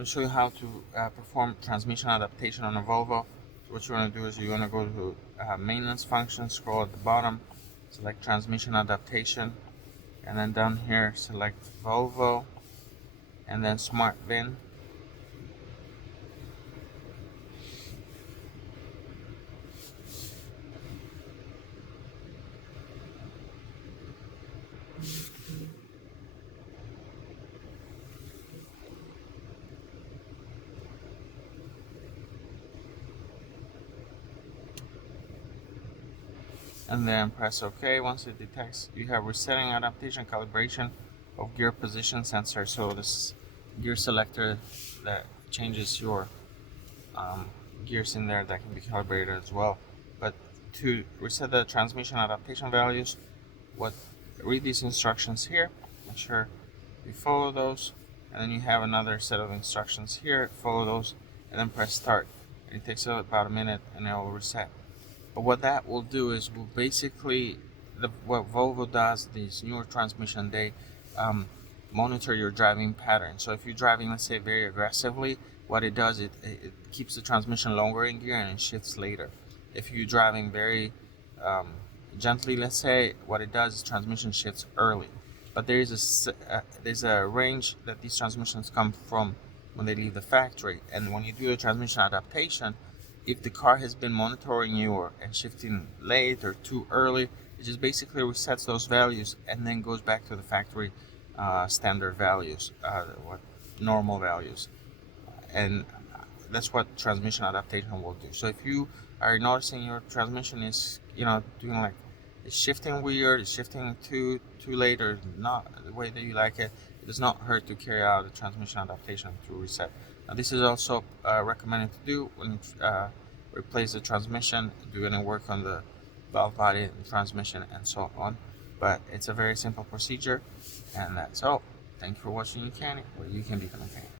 I'll show you how to perform transmission adaptation on a Volvo. So what you want to do is you want to go to maintenance function, scroll at the bottom, select transmission adaptation, and then down here select Volvo and then Smart VIN. And then press OK. Once it detects, you have resetting adaptation calibration of gear position sensor. So this is gear selector that changes your gears in there that can be calibrated as well. But to reset the transmission adaptation values, read these instructions here, make sure you follow those, and then you have another set of instructions here, follow those, and then press start. And it takes about a minute and it will reset. But what that will do is will basically, what Volvo does, these newer transmission, they monitor your driving pattern. So if you're driving, let's say, very aggressively, what it does, it keeps the transmission longer in gear and it shifts later. If you're driving very gently, let's say, what it does is transmission shifts early. But there's a range that these transmissions come from when they leave the factory. And when you do the transmission adaptation, if the car has been monitoring you and shifting late or too early, it just basically resets those values and then goes back to the factory standard values, normal values. And that's what transmission adaptation will do. So if you are noticing your transmission is, doing like, it's shifting weird, it's shifting too late or not the way that you like it, it does not hurt to carry out the transmission adaptation to reset. Now this is also recommended to do when you replace the transmission, do any work on the valve body and transmission and so on. But it's a very simple procedure, and that's all. Thank you for watching Mechanic, where you can become a mechanic.